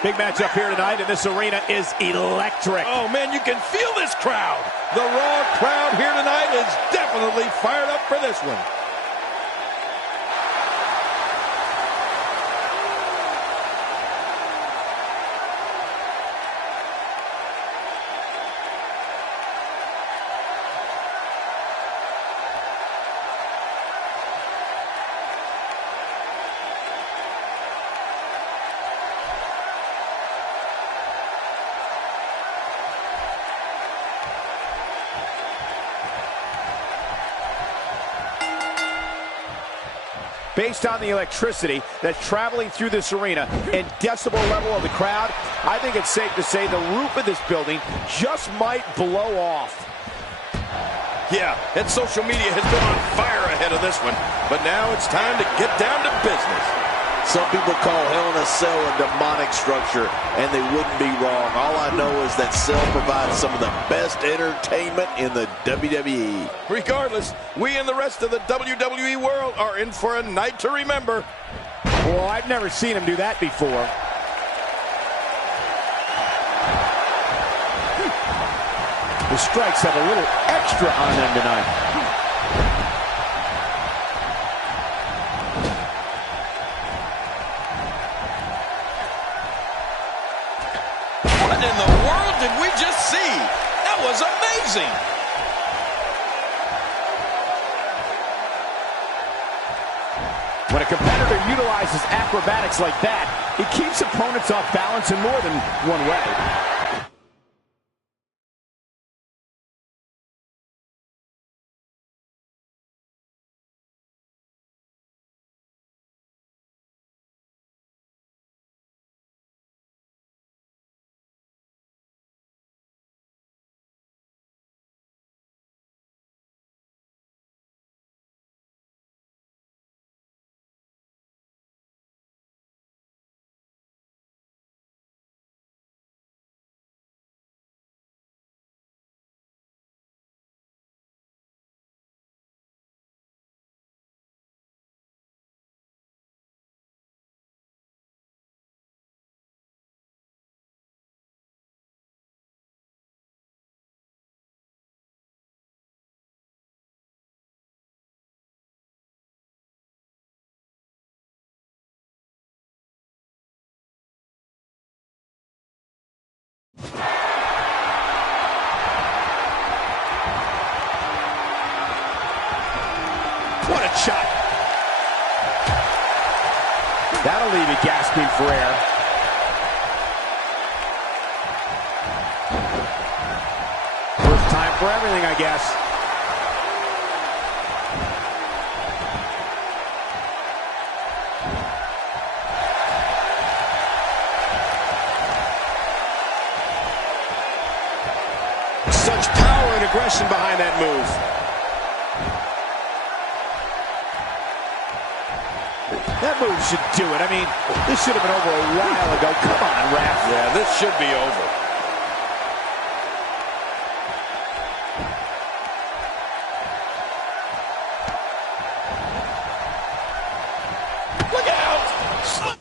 Big match up here tonight, and this arena is electric. Oh, man, you can feel this crowd. The Raw crowd here tonight is definitely fired up for this one. Based on the electricity that's traveling through this arena and decibel level of the crowd, I think it's safe to say the roof of this building just might blow off. Yeah, and social media has been on fire ahead of this one, but now it's time to get down to business. Some people call Hell in a Cell a demonic structure, and they wouldn't be wrong. All I know is that Cell provides some of the best entertainment in the WWE. Regardless, we and the rest of the WWE world are in for a night to remember. Well, I've never seen him do that before. The strikes have a little extra on them tonight. What in the world did we just see? That was amazing. When a competitor utilizes acrobatics like that, it keeps opponents off balance in more than one way. What a shot. That'll leave you gasping for air. First time for everything, I guess. Such power and aggression behind that move. That move should do it. I mean, this should have been over a while ago. Come on, ref. Yeah, this should be over. Look out!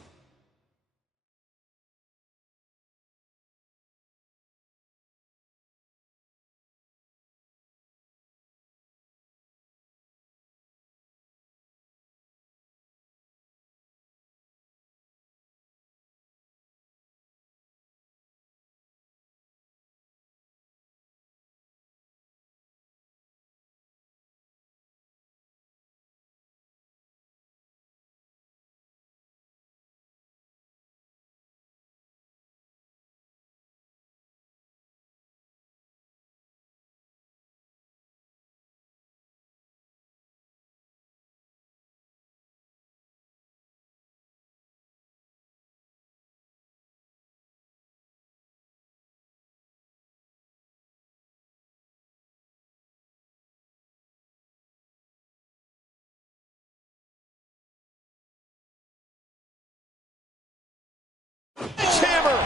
Hammer!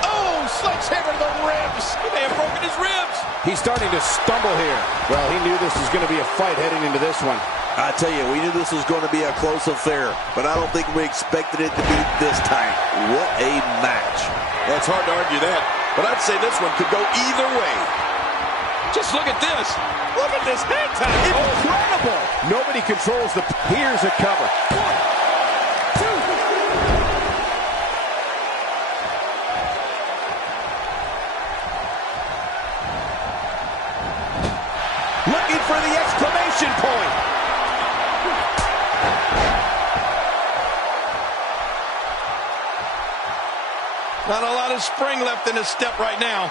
Oh, sledgehammer to the ribs! He may have broken his ribs! He's starting to stumble here. Well, he knew this was going to be a fight heading into this one. I tell you, we knew this was going to be a close affair, but I don't think we expected it to be this tight. What a match. Yeah, it's hard to argue that, but I'd say this one could go either way. Just look at this. Look at this head time. Incredible. Nobody controls the... Here's a cover. 1, 2. Looking for the exclamation point. Not a lot of spring left in his step right now.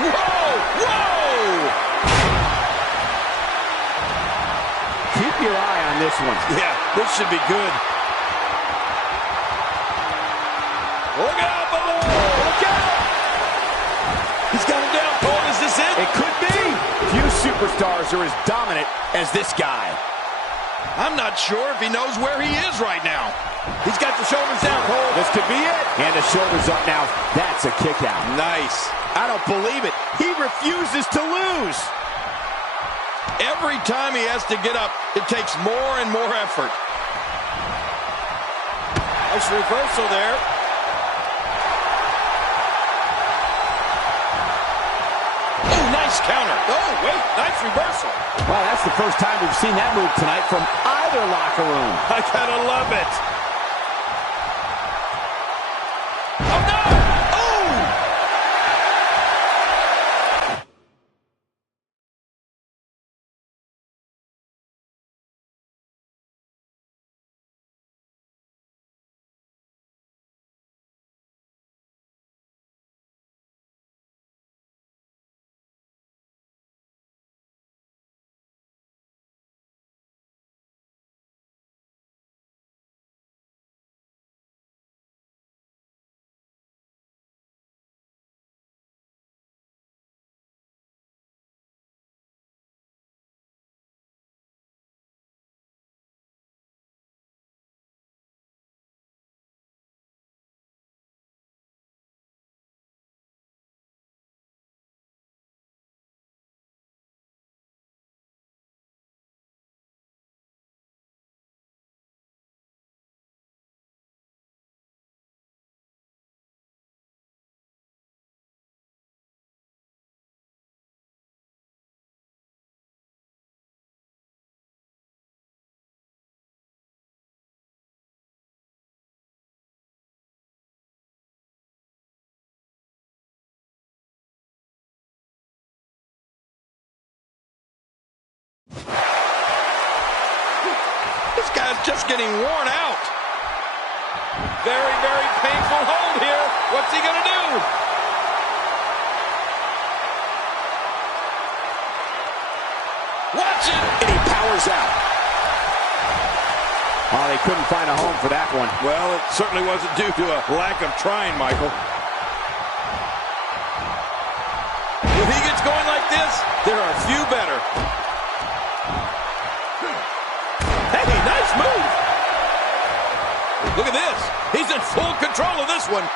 Whoa! Whoa! Keep your eye on this one. Yeah, this should be good. Look out below! Look out! He's got him down, Cole. Is this it? It could be. Few superstars are as dominant as this guy. I'm not sure if he knows where he is right now. He's got the shoulders down, Cole. This could be it. And the shoulders up now. That's a kick out. Nice. I don't believe it. He refuses to lose. Every time he has to get up, it takes more and more effort. Nice reversal there. Oh, nice counter. Oh, wait, nice reversal. Well, that's the first time we've seen that move tonight from either locker room. I gotta love it. Oh, no! Oh! This guy's just getting worn out. Very, very painful hold here. What's he gonna do? Watch it! And he powers out. Oh, they couldn't find a home for that one. Well, it certainly wasn't due to a lack of trying, Michael. If he gets going like this, there are a few better. Hey, nice move! Look at this. He's in full control of this one.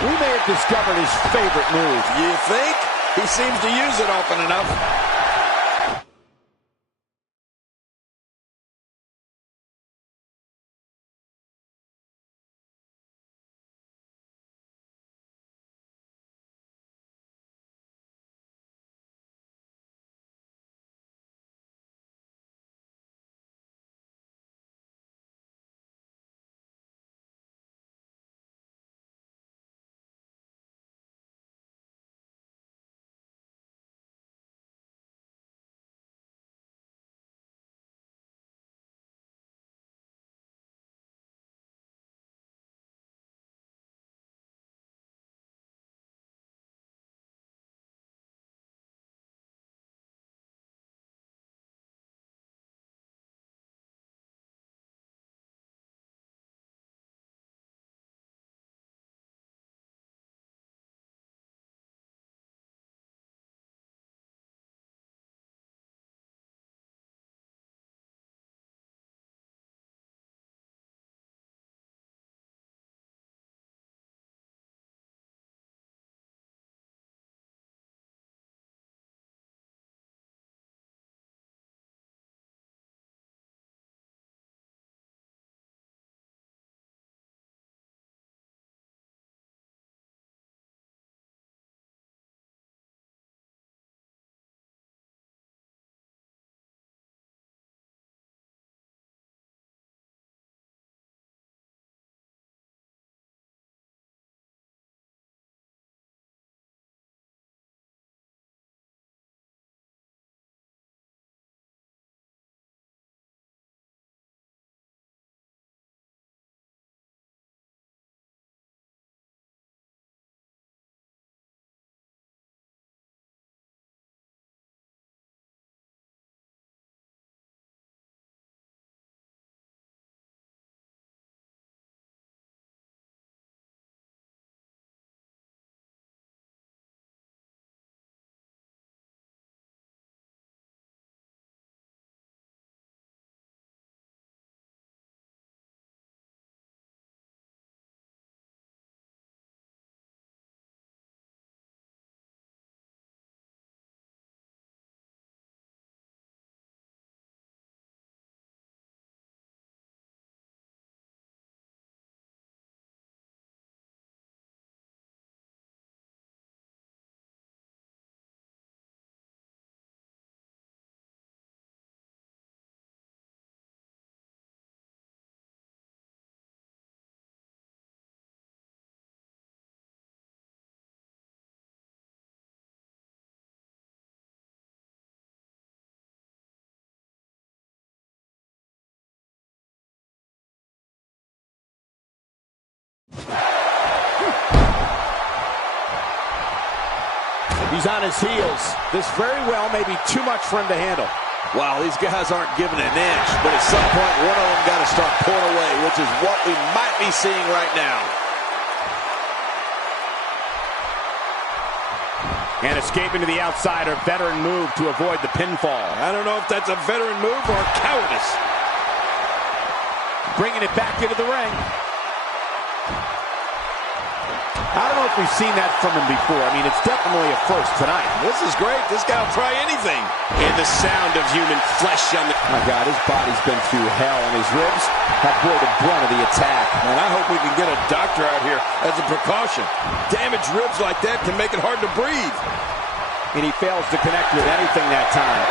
We may have discovered his favorite move. You think? He seems to use it often enough. He's on his heels. This very well may be too much for him to handle. Wow, these guys aren't giving an inch, but at some point, one of them got to start pulling away, which is what we might be seeing right now. And escaping to the outside, a veteran move to avoid the pinfall. I don't know if that's a veteran move or cowardice. Bringing it back into the ring. I don't know if we've seen that from him before. I mean, it's definitely a first tonight. This is great. This guy will try anything. And the sound of human flesh on the... My God, his body's been through hell, and his ribs have bore the brunt of the attack. And I hope we can get a doctor out here as a precaution. Damaged ribs like that can make it hard to breathe. And he fails to connect with anything that time.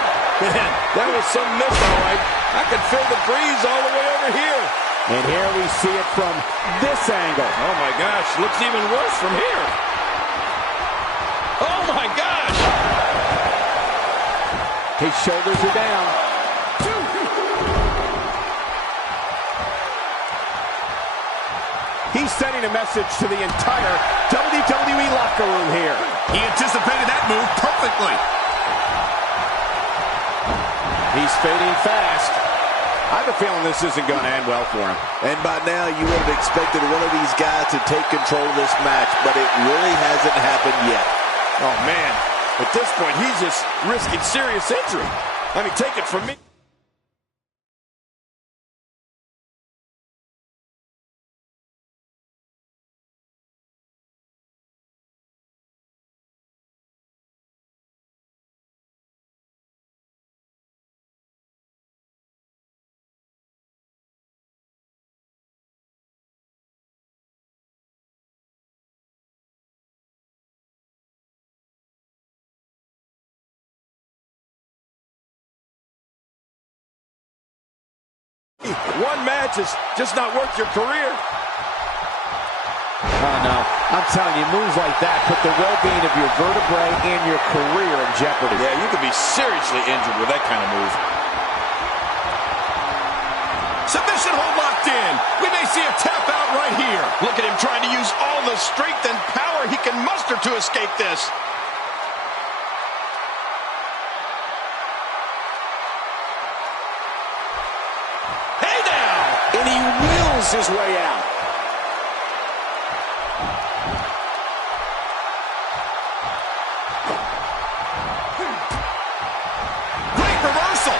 Man, that was some miss, all right. I could feel the breeze all the way over here. And here we see it from this angle. Oh, my gosh. Looks even worse from here. Oh, my gosh. His shoulders are down. He's sending a message to the entire WWE locker room here. He anticipated that move perfectly. He's fading fast. I have a feeling this isn't going to end well for him. And by now, you would have expected one of these guys to take control of this match, but it really hasn't happened yet. Oh, man. At this point, he's just risking serious injury. I mean, take it from me. One match is just not worth your career. Oh, no. I'm telling you, moves like that put the well-being of your vertebrae and your career in jeopardy. Yeah, you could be seriously injured with that kind of move. Submission hold locked in. We may see a tap out right here. Look at him trying to use all the strength and power he can muster to escape this. Hey now! And he wills his way out. Great reversal.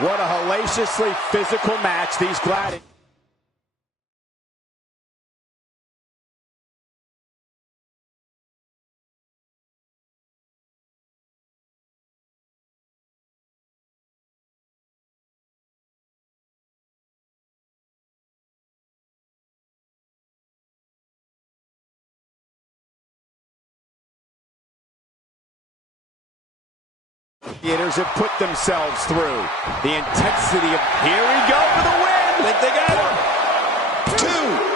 What a hellaciously physical match these gladiators. Have put themselves through the intensity of, here we go for the win. Think they got him. 2.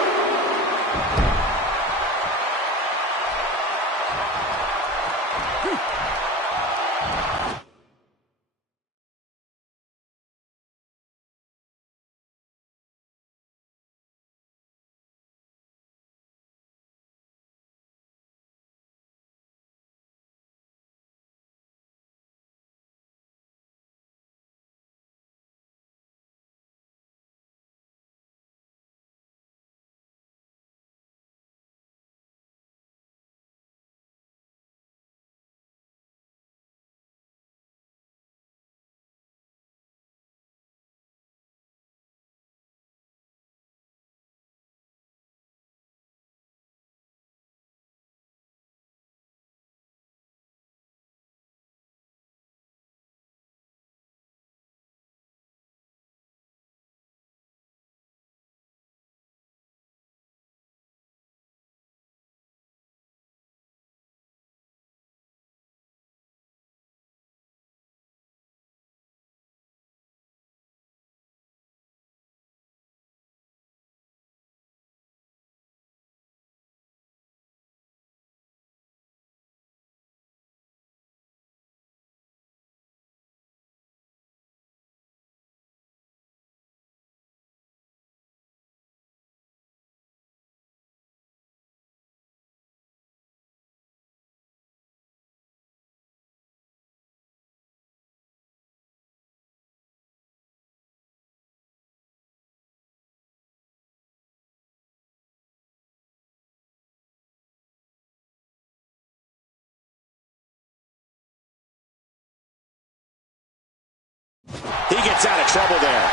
He gets out of trouble there.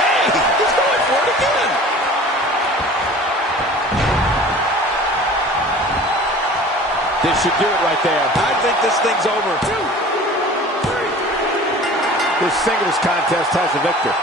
Hey, he's going for it again. This should do it right there. I think this thing's over. 2, 3. This singles contest has a victor.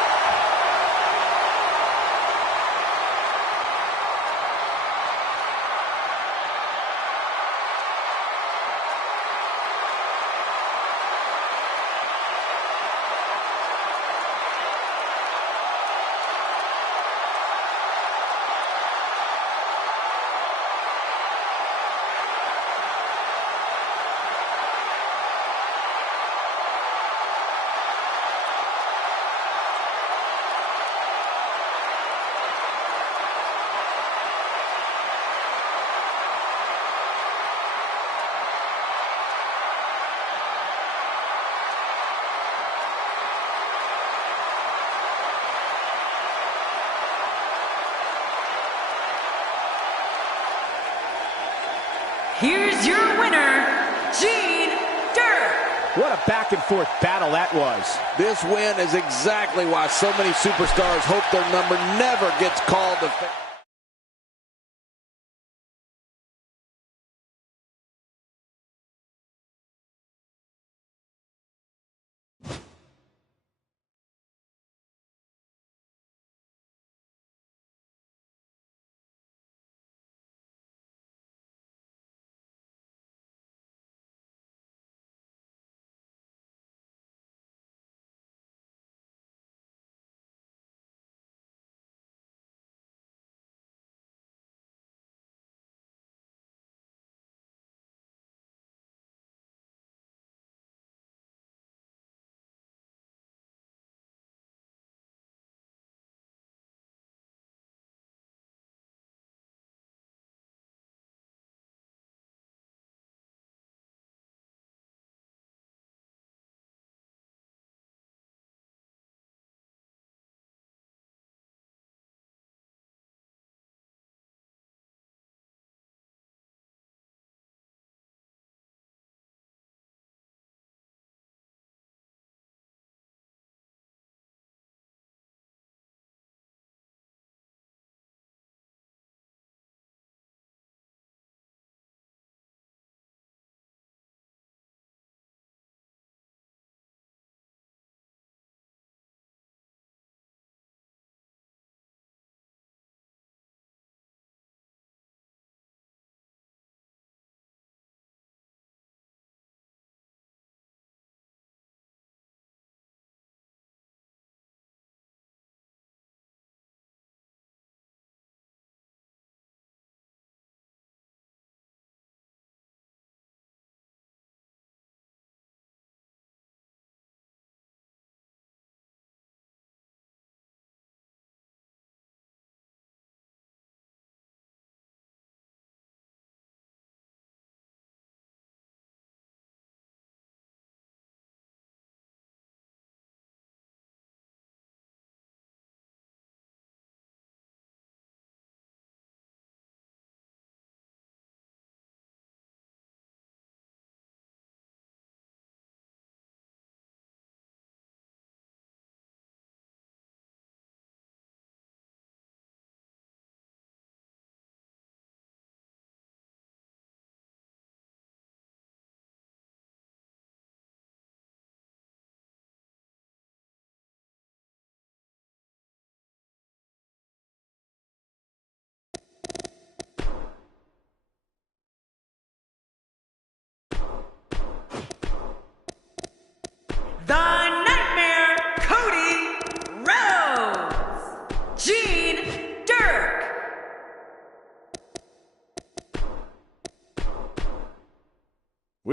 Here's your winner, Gene Durr. What a back-and-forth battle that was. This win is exactly why so many superstars hope their number never gets called to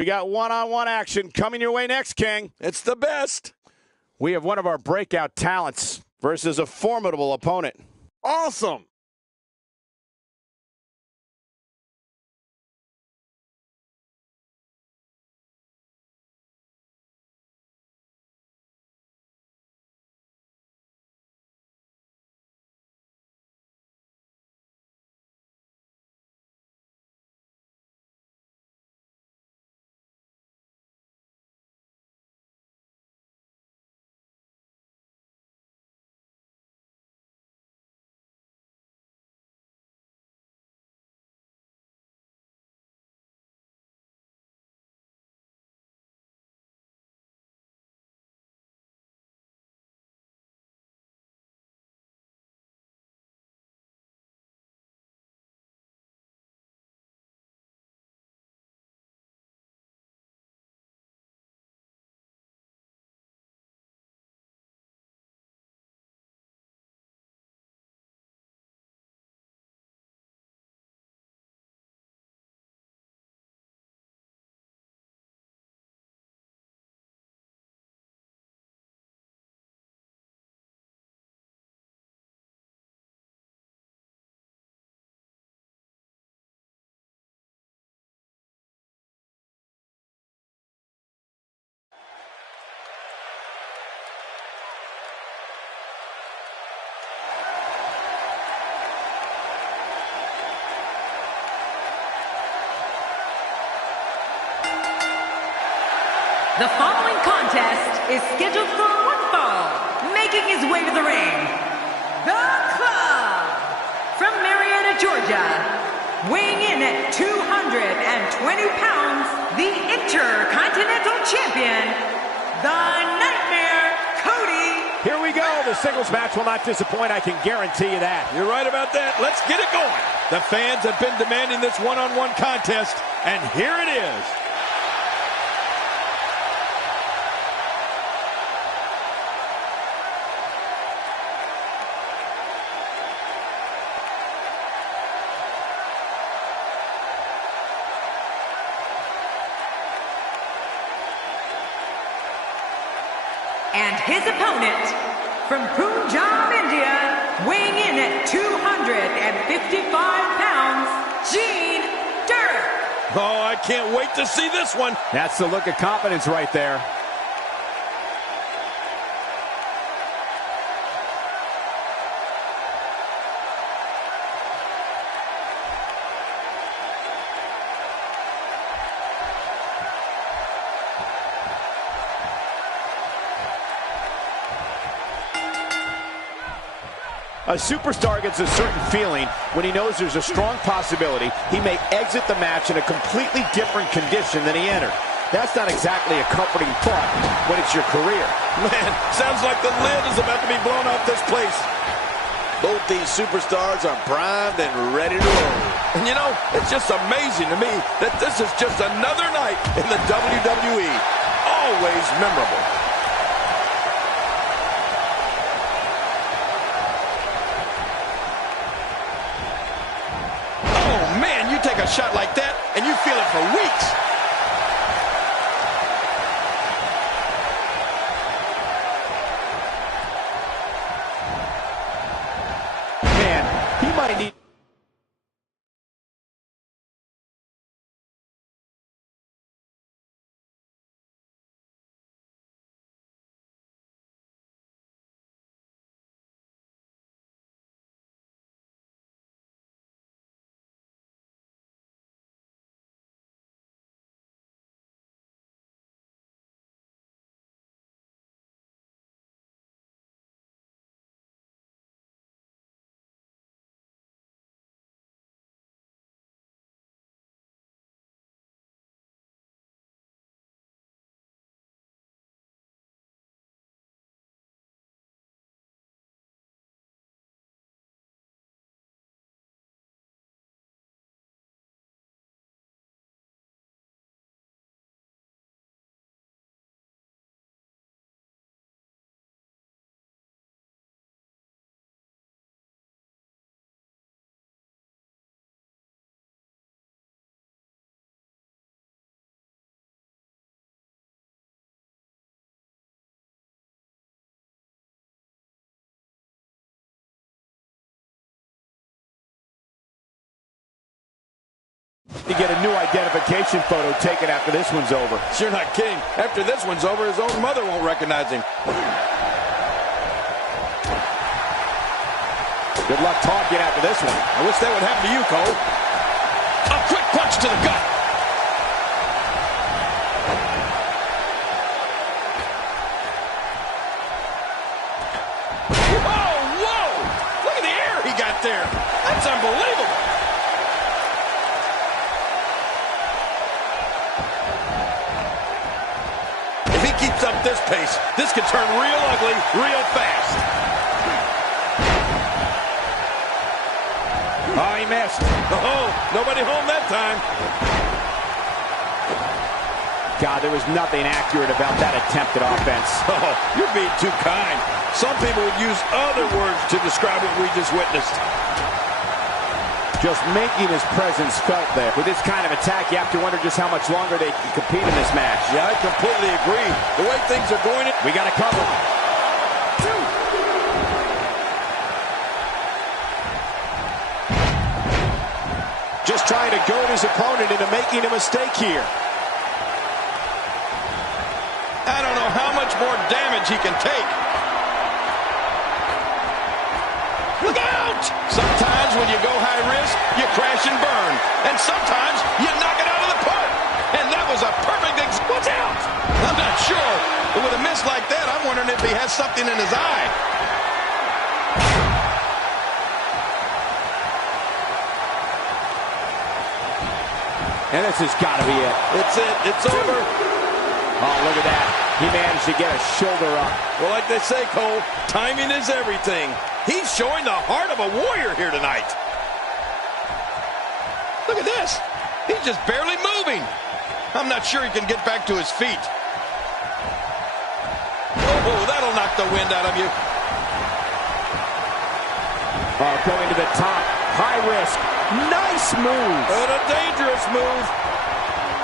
We got one-on-one action coming your way next, King. It's the best. We have one of our breakout talents versus a formidable opponent. Awesome. The following contest is scheduled for one fall. Making his way to the ring, The Club, from Marietta, Georgia. Weighing in at 220 pounds, the Intercontinental Champion, The Nightmare, Cody. Here we go. The singles match will not disappoint. I can guarantee you that. You're right about that. Let's get it going. The fans have been demanding this one-on-one contest, and here it is. And his opponent, from Punjab, India, weighing in at 255 pounds, Gene Durr. Oh, I can't wait to see this one. That's the look of confidence right there. A superstar gets a certain feeling when he knows there's a strong possibility he may exit the match in a completely different condition than he entered. That's not exactly a comforting thought when it's your career. Man, sounds like the lid is about to be blown off this place. Both these superstars are primed and ready to roll. And you know, it's just amazing to me that this is just another night in the WWE. Always memorable. Take a shot like that, and you feel it for weeks. To get a new identification photo taken after this one's over. You're not kidding. After this one's over, his own mother won't recognize him. Good luck talking after this one. I wish that would happen to you, Cole. A quick punch to the gut. Whoa! Look at the air he got there. That's unbelievable. If he keeps up this pace, this could turn real ugly real fast. Oh, he missed. Oh, nobody home that time. God, there was nothing accurate about that attempted offense. Oh, you're being too kind. Some people would use other words to describe what we just witnessed. Just making his presence felt there. With this kind of attack, you have to wonder just how much longer they can compete in this match. Yeah, I completely agree. The way things are going, We got to cover. Just trying to goad his opponent into making a mistake here. I don't know how much more damage he can take. Look out! Sometimes when you go high risk, you crash and burn. And sometimes you knock it out of the park. And that was a perfect watch out! I'm not sure. But with a miss like that, I'm wondering if he has something in his eye. And this has got to be it. It's it. It's over. Oh, look at that. He managed to get a shoulder up. Well, like they say, Cole, timing is everything. He's showing the heart of a warrior here tonight. Look at this. He's just barely moving. I'm not sure he can get back to his feet. Oh, that'll knock the wind out of you. Oh, going to the top. High risk. Nice move. But a dangerous move.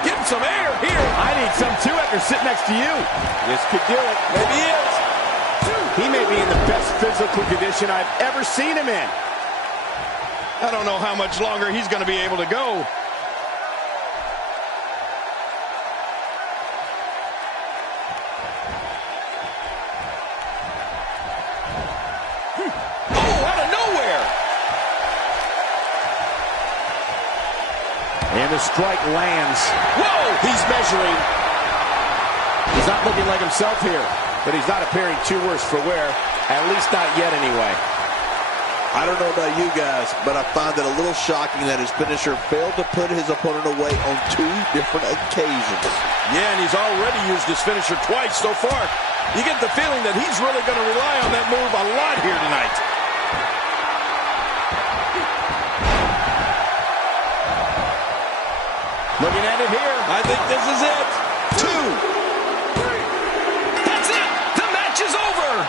Getting some air here. I need some too after sitting next to you. This could do it. Maybe he is. He may be in the best physical condition I've ever seen him in. I don't know how much longer he's going to be able to go. Oh, out of nowhere. And the strike lands. Whoa! He's measuring. He's not looking like himself here, but he's not appearing too worse for wear, at least not yet anyway. I don't know about you guys, but I find it a little shocking that his finisher failed to put his opponent away on 2 different occasions. Yeah, and he's already used his finisher twice so far. You get the feeling that he's really going to rely on that move a lot here tonight. Looking at it here. I think this is it. 2. That's it. The match is over.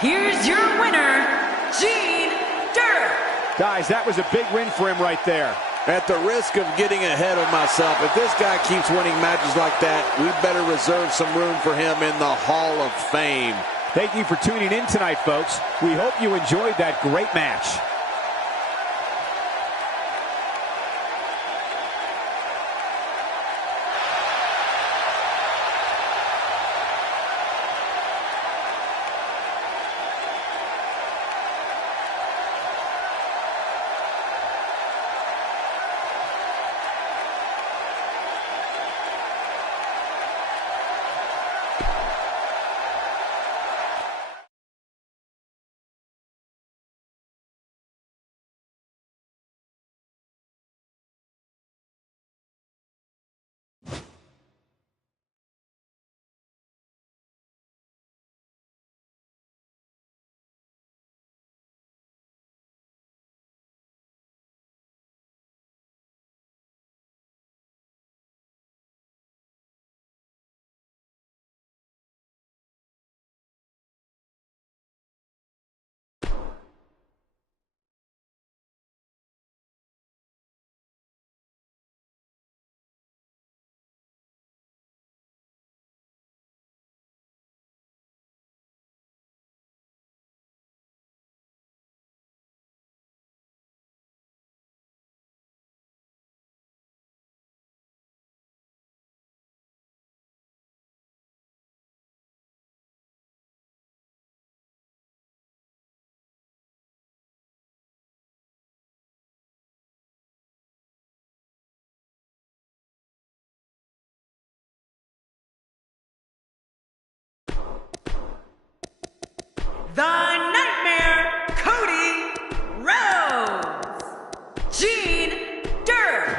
Here's your winner, Gene Durr. Guys, that was a big win for him right there. At the risk of getting ahead of myself, if this guy keeps winning matches like that, we better reserve some room for him in the Hall of Fame. Thank you for tuning in tonight, folks. We hope you enjoyed that great match. The Nightmare, Cody Rhodes. Gene Dirk.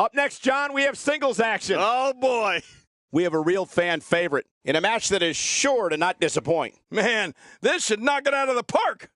Up next, John, we have singles action. Oh, boy. We have a real fan favorite in a match that is sure to not disappoint. Man, this should knock it out of the park.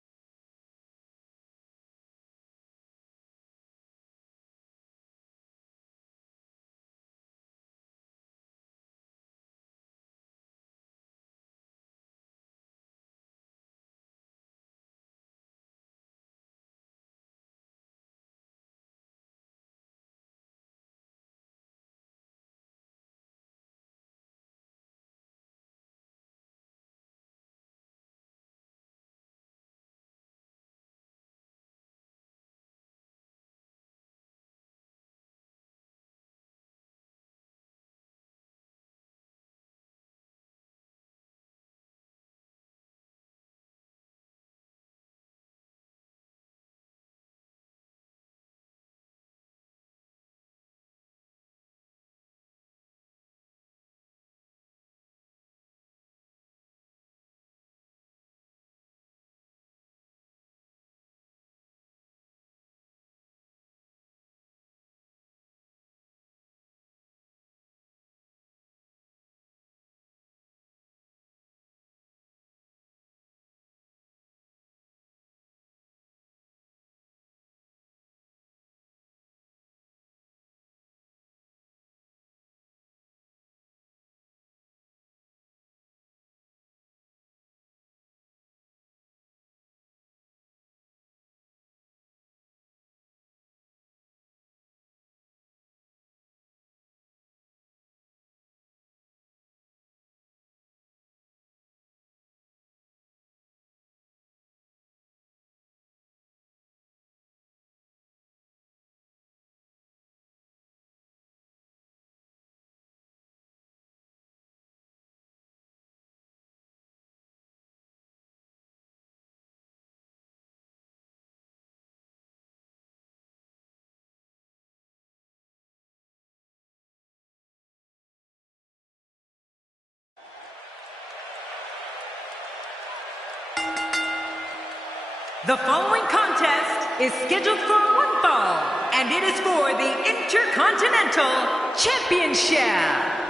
The following contest is scheduled for one fall, and it is for the Intercontinental Championship.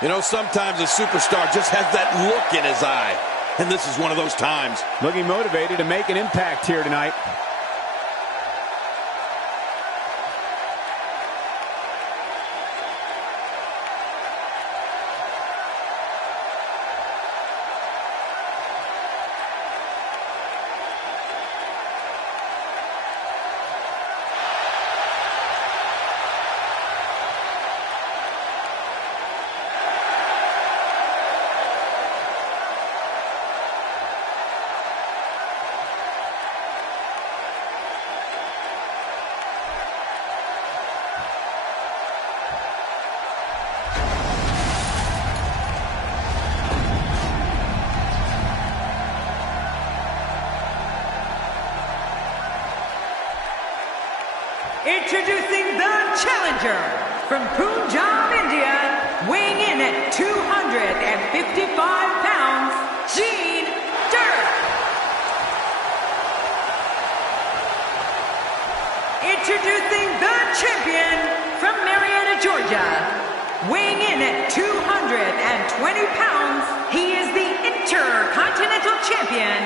You know, sometimes a superstar just has that look in his eye. And this is one of those times. Looking motivated to make an impact here tonight. Introducing the challenger from Punjab, India, weighing in at 255 pounds, Gene Introducing the champion from Marietta, Georgia. Weighing in at 220 pounds, he is the Intercontinental Champion,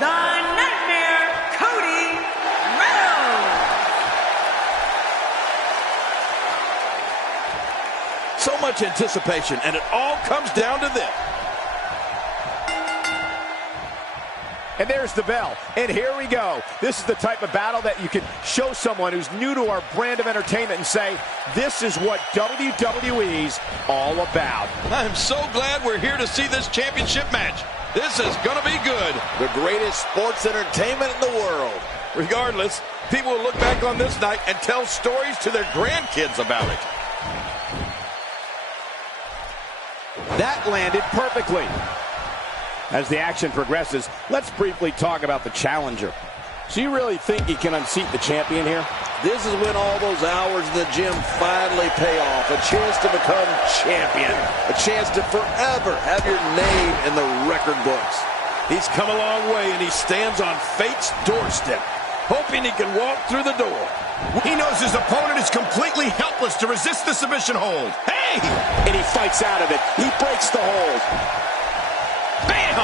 the Nightmare, Cody Rhodes. So much anticipation, and it all comes down to this. And there's the bell. And here we go. This is the type of battle that you can show someone who's new to our brand of entertainment and say, this is what WWE's all about. I'm so glad we're here to see this championship match. This is going to be good. The greatest sports entertainment in the world. Regardless, people will look back on this night and tell stories to their grandkids about it. That landed perfectly. As the action progresses, let's briefly talk about the challenger. So you really think he can unseat the champion here? This is when all those hours in the gym finally pay off. A chance to become champion. A chance to forever have your name in the record books. He's come a long way, and he stands on fate's doorstep, hoping he can walk through the door. He knows his opponent is completely helpless to resist the submission hold. Hey! And he fights out of it. He breaks the hold. Bam!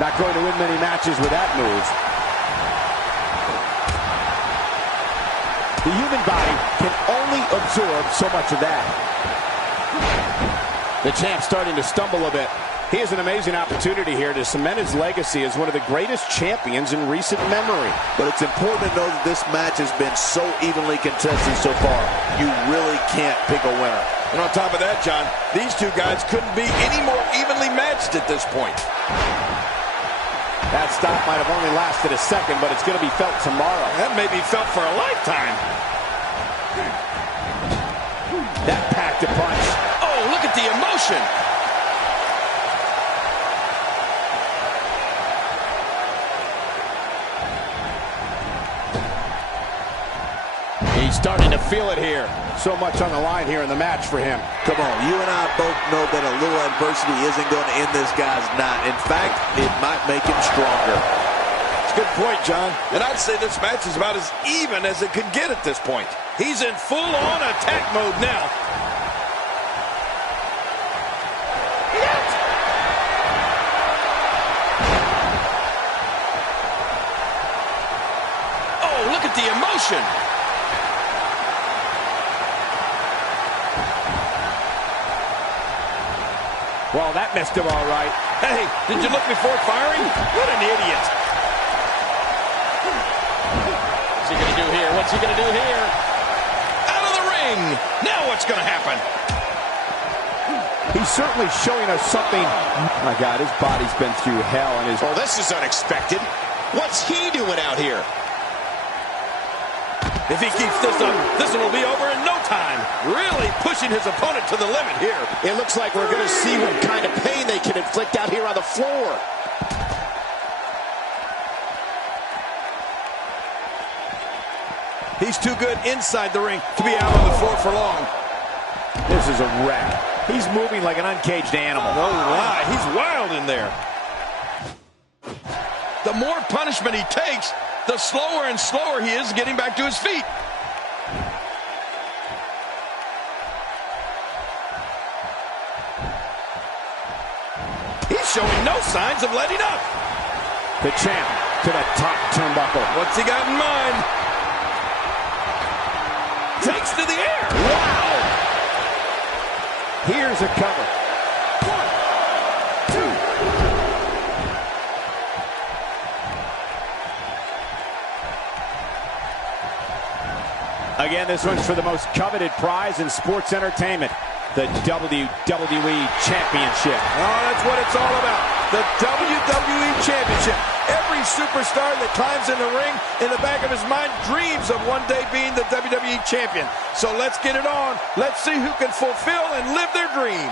Not going to win many matches with that move. The human body can only absorb so much of that. The champ's starting to stumble a bit. He has an amazing opportunity here to cement his legacy as one of the greatest champions in recent memory. But it's important to know that this match has been so evenly contested so far. You really can't pick a winner. And on top of that, John, these two guys couldn't be any more evenly matched at this point. That stop might have only lasted a second, but it's going to be felt tomorrow. That may be felt for a lifetime. That packed a punch. Oh, look at the emotion. He's starting to feel it here. So much on the line here in the match for him. Come on, you and I both know that a little adversity isn't going to end this guy's night. In fact, it might make him stronger. It's a good point, John. And I'd say this match is about as even as it could get at this point. He's in full-on attack mode now. Oh, look at the emotion. Well, that missed him all right. Hey, did you look before firing? What an idiot. What's he going to do here? What's he going to do here? Out of the ring. Now what's going to happen? He's certainly showing us something. My God, his body's been through hell. And his... Oh, this is unexpected. What's he doing out here? If he keeps this up, this one will be over in no time. Really pushing his opponent to the limit here. It looks like we're going to see what kind of pain they can inflict out here on the floor. He's too good inside the ring to be out on the floor for long. This is a wreck. He's moving like an uncaged animal. No lie, he's wild in there. The more punishment he takes, the slower and slower he is getting back to his feet. He's showing no signs of letting up. The champ to the top turnbuckle. What's he got in mind? Takes to the air. Wow! Here's a cover. 1, 2. Again, this one's for the most coveted prize in sports entertainment, the WWE Championship. Oh, that's what it's all about. The WWE Championship. Every superstar that climbs in the ring, in the back of his mind, dreams of one day being the WWE Champion. So let's get it on. Let's see who can fulfill and live their dream.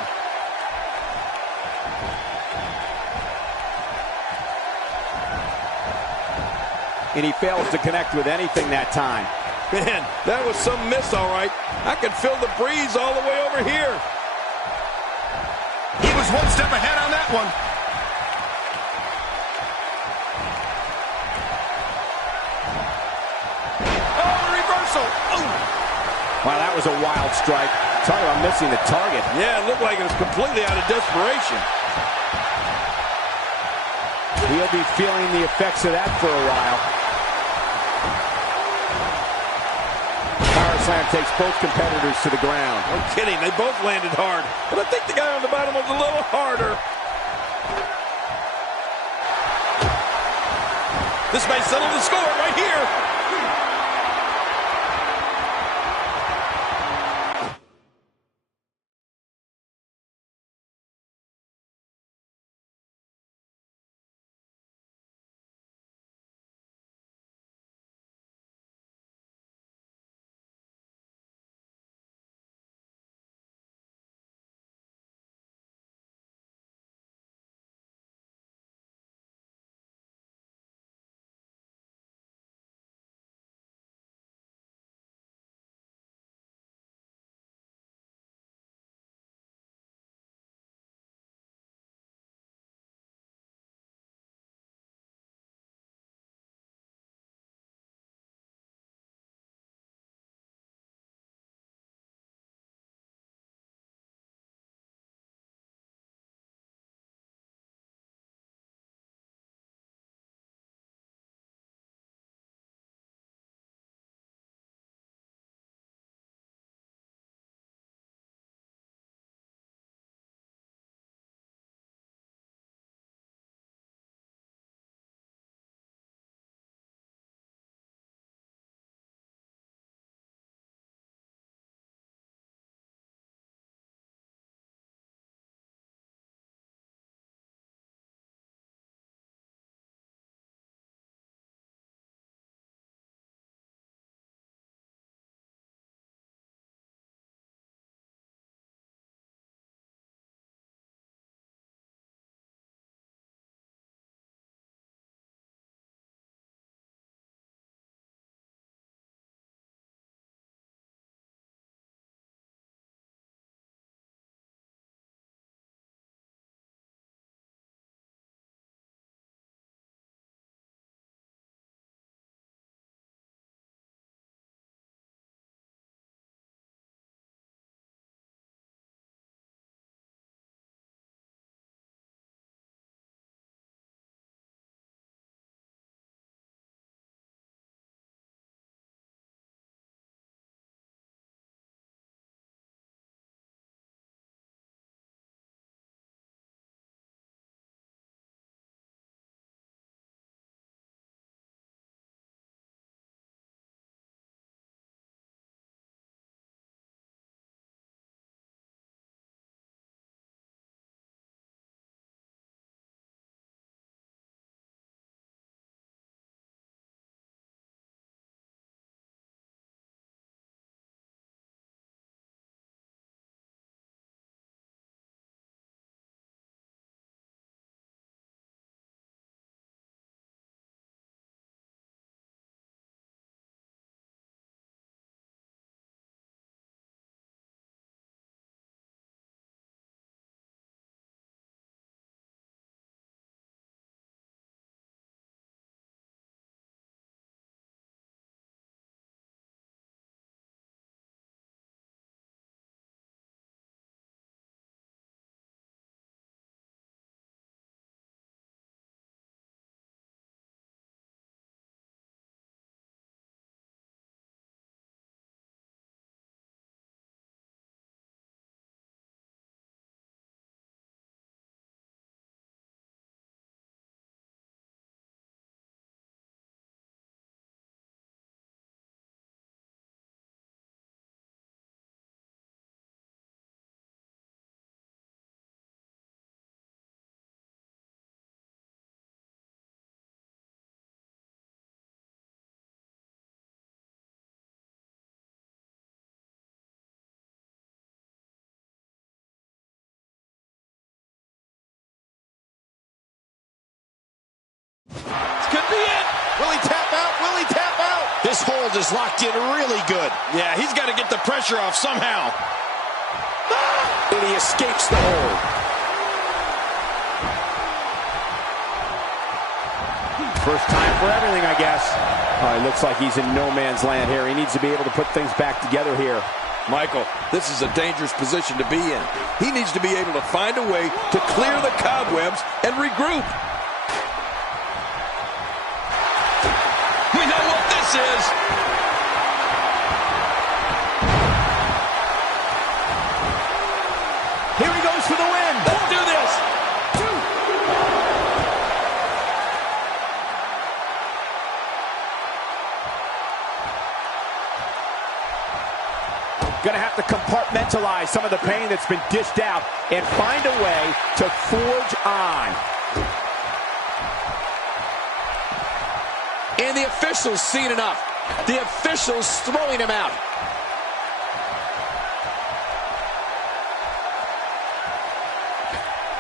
and he fails to connect with anything that time. Man, that was some miss, all right. I could feel the breeze all the way over here. He was one step ahead on that one. Oh, reversal. Oh. Wow, that was a wild strike. Talk about missing the target. Yeah, it looked like it was completely out of desperation. He'll be feeling the effects of that for a while. Power slam takes both competitors to the ground. No kidding, they both landed hard. But I think the guy on the bottom was a little harder. This may settle the score right here. Styles is locked in really good. Yeah, he's got to get the pressure off somehow. And he escapes the hold. First time for everything, I guess. It looks like he's in no man's land here. He needs to be able to put things back together here. Michael, this is a dangerous position to be in. He needs to be able to find a way to clear the cobwebs and regroup. We know what this is. Here he goes for the win. Let's do this. Gonna have to compartmentalize some of the pain that's been dished out and find a way to forge on. And the officials seen enough. The officials throwing him out.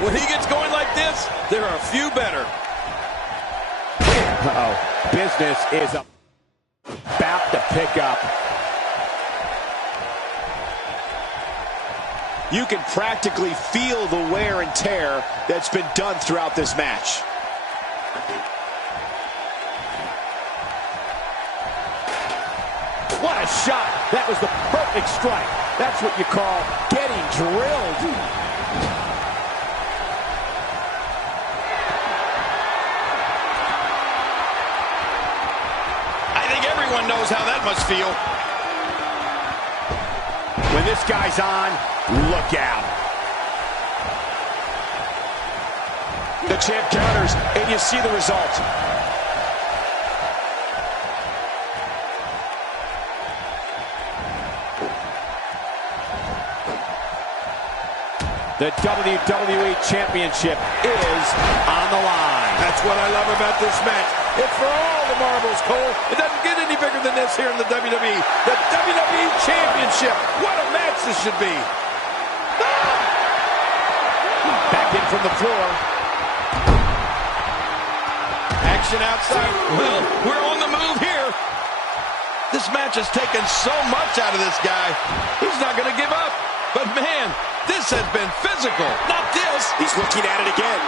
When he gets going like this, there are a few better. Uh-oh. Business is about to pick up. You can practically feel the wear and tear that's been done throughout this match. What a shot. That was the perfect strike. That's what you call getting drilled. I think everyone knows how that must feel. When this guy's on, look out. The champ counters, and you see the result. The WWE Championship is on the line. That's what I love about this match. It's for all the marbles, Cole. It doesn't get any bigger than this here in the WWE. The WWE Championship. What a match this should be. Back in from the floor. Action outside. Well, we're on the move here. This match has taken so much out of this guy. He's not going to give up. But man, this has been physical. Not this. He's looking at it again.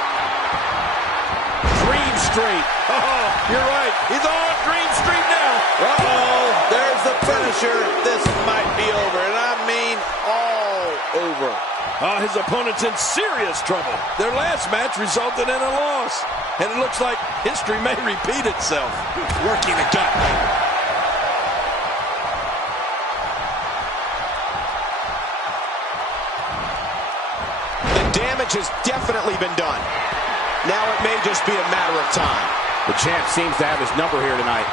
Dream Street. Oh, you're right. He's on Dream Street now. Uh-oh, there's the finisher. This might be over, and I mean all over. His opponent's in serious trouble. Their last match resulted in a loss, and it looks like history may repeat itself. Working the gut. Has definitely been done. Now it may just be a matter of time. The champ seems to have his number here tonight.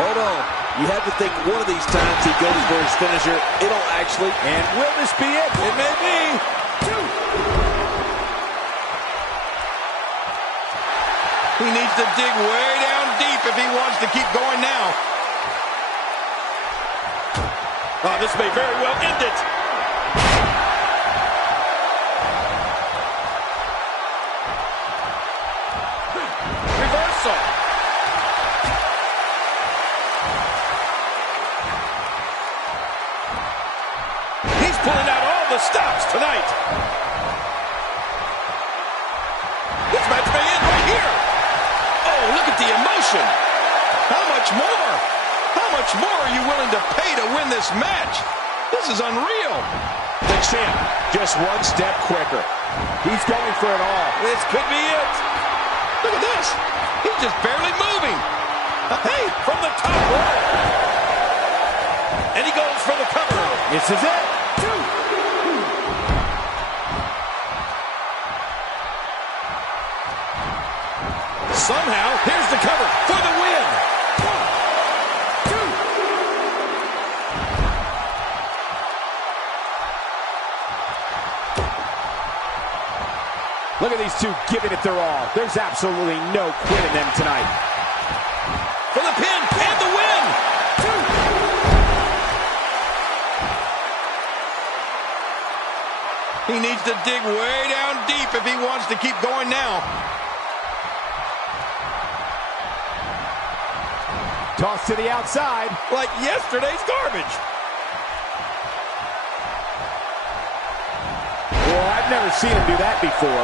Hold on. You have to think one of these times he goes for his finisher, it'll actually... And will this be it? It may be. He needs to dig way down deep if he wants to keep going now. Oh, this may very well end it. He's pulling out all the stops tonight. This match may end right here. Oh, look at the emotion. How much more? How much more are you willing to pay to win this match? This is unreal. The champ, just one step quicker. He's going for it all. This could be it. Look at this. He's just barely moving. Hey, from the top rope. And he goes for the cover. This is it. Somehow, here's the cover for the win. 1, 2. Look at these two giving it their all. There's absolutely no quitting them tonight. For the pin and the win. 2. He needs to dig way down deep if he wants to keep going now. Tossed to the outside. Like yesterday's garbage. Well, I've never seen him do that before.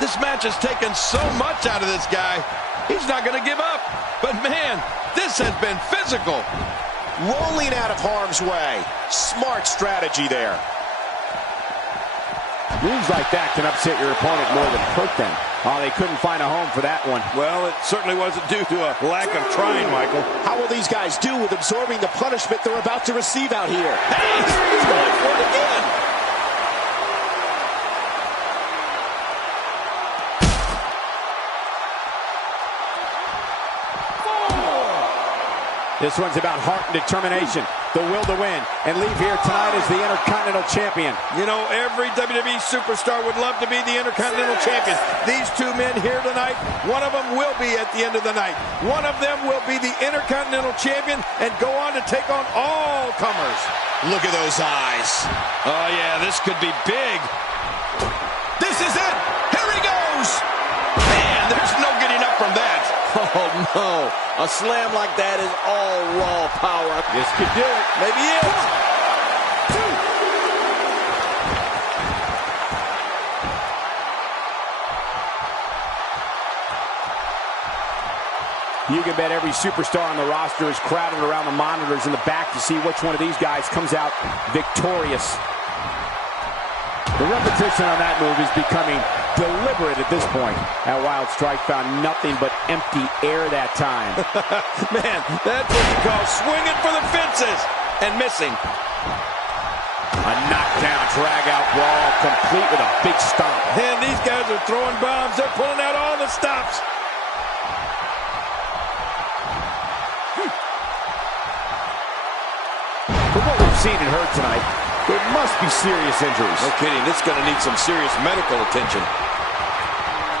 This match has taken so much out of this guy. He's not going to give up. But man, this has been physical. Rolling out of harm's way. Smart strategy there. Moves like that can upset your opponent more than hurt them. Oh, they couldn't find a home for that one. Well, it certainly wasn't due to a lack of trying, Michael. How will these guys do with absorbing the punishment they're about to receive out here? Hey, he's going for it again. This one's about heart and determination, the will to win, and leave here tonight as the Intercontinental Champion. You know, every WWE superstar would love to be the Intercontinental Champion. These two men here tonight, one of them will be at the end of the night. One of them will be the Intercontinental Champion and go on to take on all comers. Look at those eyes. Oh, yeah, this could be big. This is it. Here he goes. Man, there's no getting up from that. Oh, no. A slam like that is all raw power. This could do it. Maybe it. You can bet every superstar on the roster is crowded around the monitors in the back to see which one of these guys comes out victorious. The repetition on that move is becoming deliberate at this point. That Wild Strike found nothing but empty air that time. Man, that's what you call swinging for the fences and missing. A knockdown, drag-out brawl, complete with a big stomp. Man, these guys are throwing bombs. They're pulling out all the stops. From what we've seen and heard tonight, there must be serious injuries. No kidding. This is going to need some serious medical attention.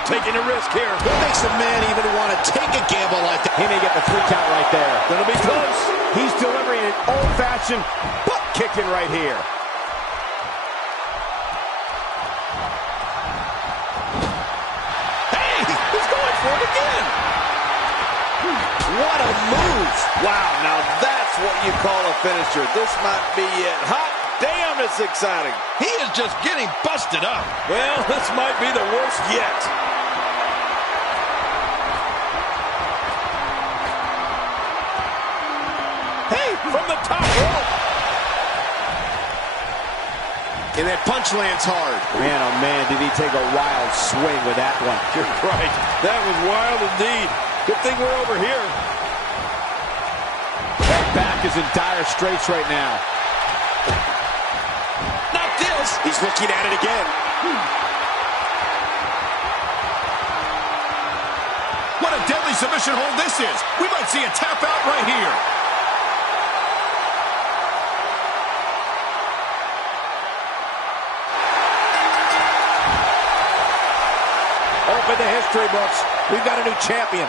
Taking a risk here. What makes a man even want to take a gamble like that? He may get the 3 count right there. Gonna be close. He's delivering an old-fashioned butt kicking right here. Hey, he's going for it again. What a move. Wow, now that's what you call a finisher. This might be it. Hot damn, it's exciting. He is just getting busted up. Well, this might be the worst yet. Hey, from the top rope. And that punch lands hard. Man, oh man, did he take a wild swing with that one. You're right. That was wild indeed. Good thing we're over here. That back is in dire straits right now. Not this. He's looking at it again. What a deadly submission hold this is. We might see a tap out right here. Open the history books. We've got a new champion.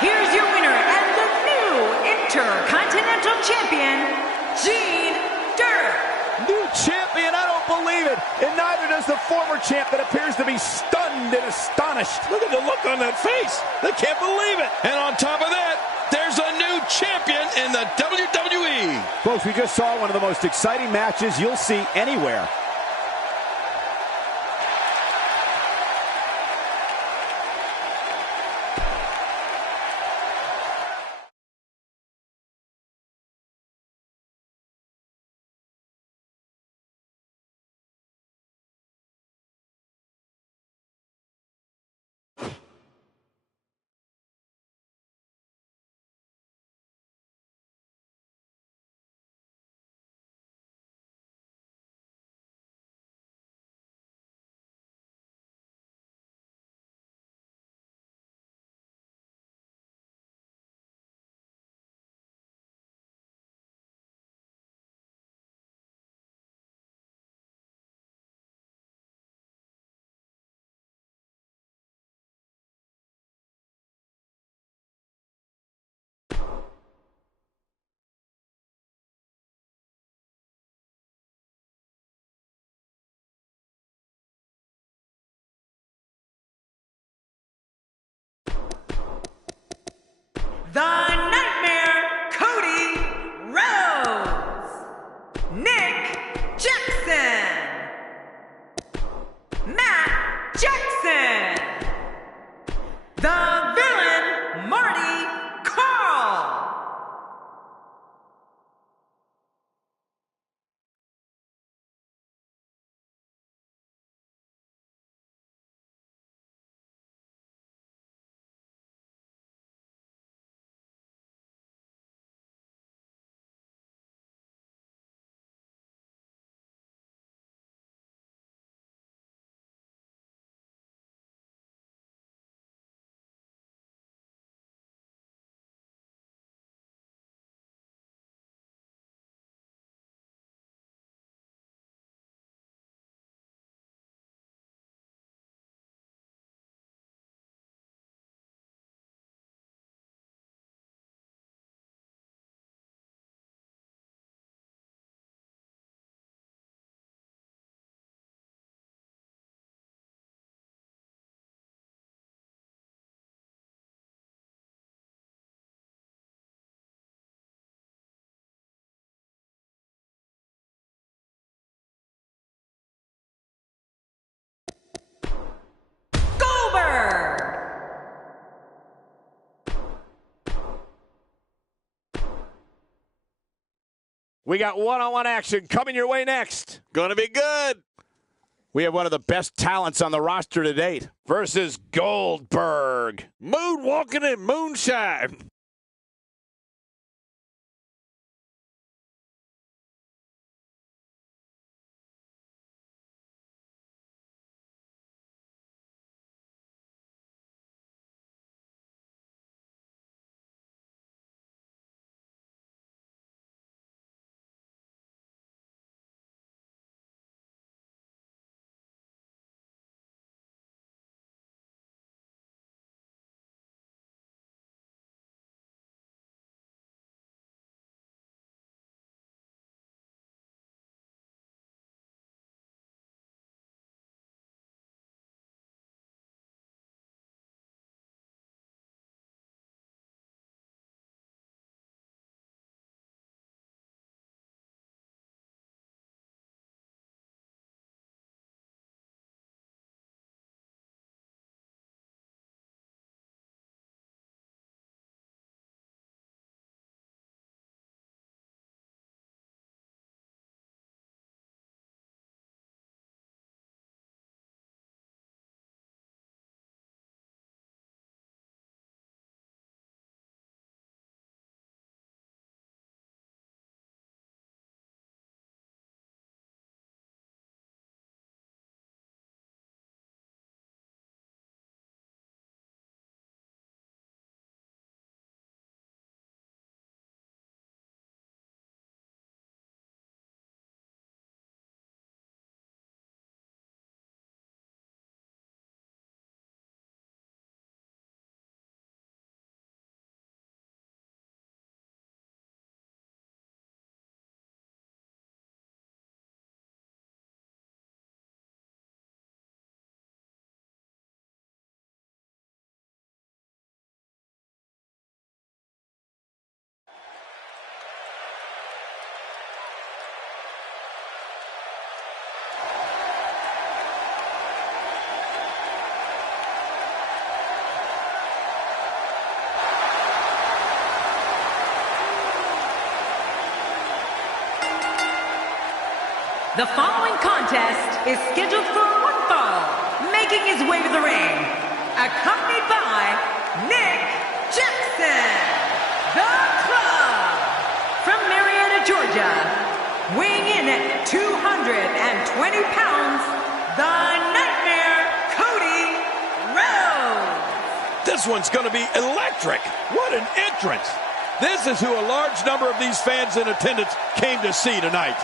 Here's your winner and the new Intercontinental Champion, Gene Durr. New champion, I don't believe it. And neither does the former champ that appears to be stunned and astonished. Look at the look on that face. They can't believe it. And on top of that, there's a new champion in the WWE. Folks, we just saw one of the most exciting matches you'll see anywhere. The Nightmare, Cody Rhodes. Nick Jackson. Matt Jackson. The Villain, Marty Carl. We got one-on-one action coming your way next. Gonna be good. We have one of the best talents on the roster to date versus Goldberg. Moonwalking and moonshine. The following contest is scheduled for one fall, making his way to the ring, accompanied by Nick Jackson, the Club, from Marietta, Georgia, weighing in at 220 pounds, the Nightmare, Cody Rhodes. This one's going to be electric. What an entrance. This is who a large number of these fans in attendance came to see tonight.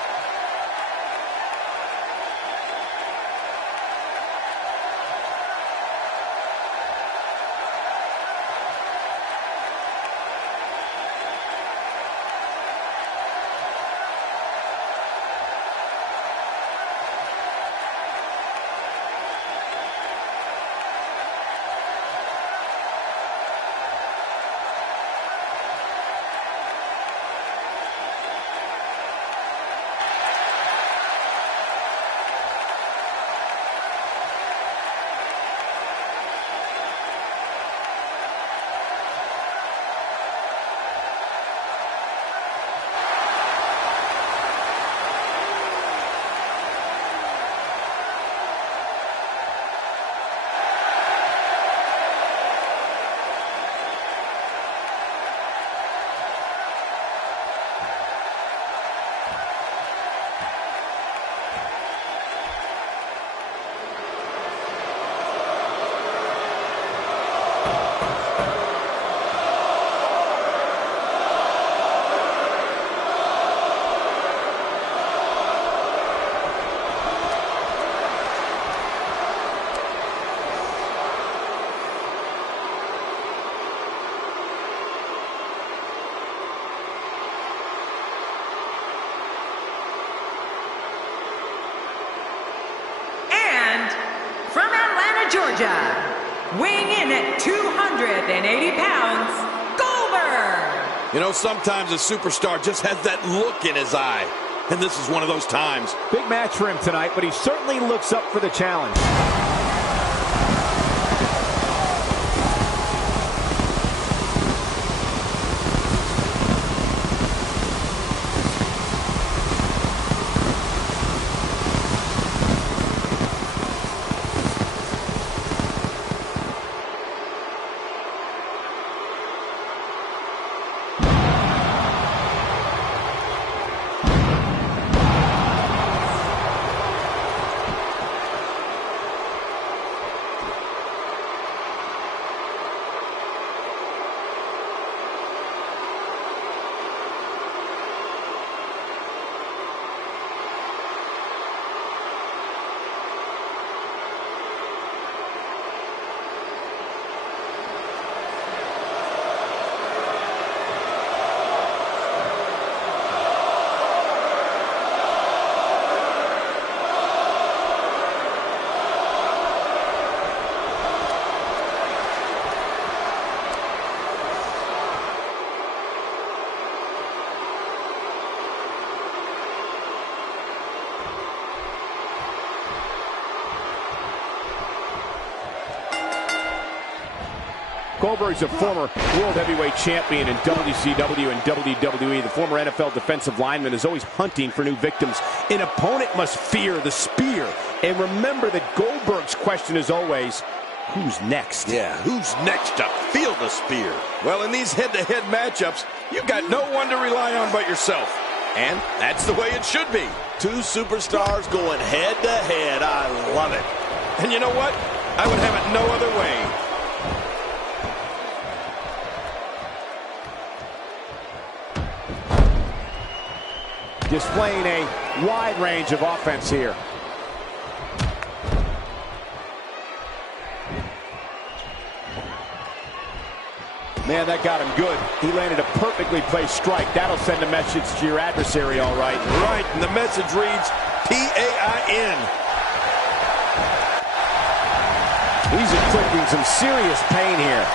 weighing in at 280 pounds, Goldberg. You know, sometimes a superstar just has that look in his eye. And this is one of those times. Big match for him tonight, but he certainly looks up for the challenge. Goldberg's a former world heavyweight champion in WCW and WWE. The former NFL defensive lineman is always hunting for new victims. An opponent must fear the spear. And remember that Goldberg's question is always, who's next? Yeah, who's next to feel the spear? Well, in these head-to-head matchups, you've got no one to rely on but yourself. And that's the way it should be. Two superstars going head-to-head. I love it. And you know what? I would have it no other way. Displaying a wide range of offense here. Man, that got him good. He landed a perfectly placed strike. That'll send a message to your adversary, all right. Right, and the message reads P-A-I-N. He's inflicting some serious pain here.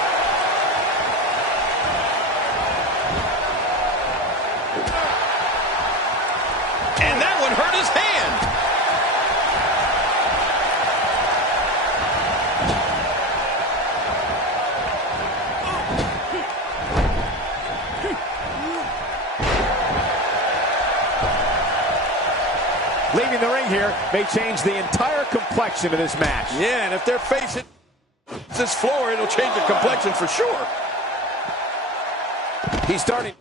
And that one hurt his hand. Leaving the ring here may change the entire complexion of this match. Yeah, and if they're facing this floor, it'll change the complexion for sure. He's starting.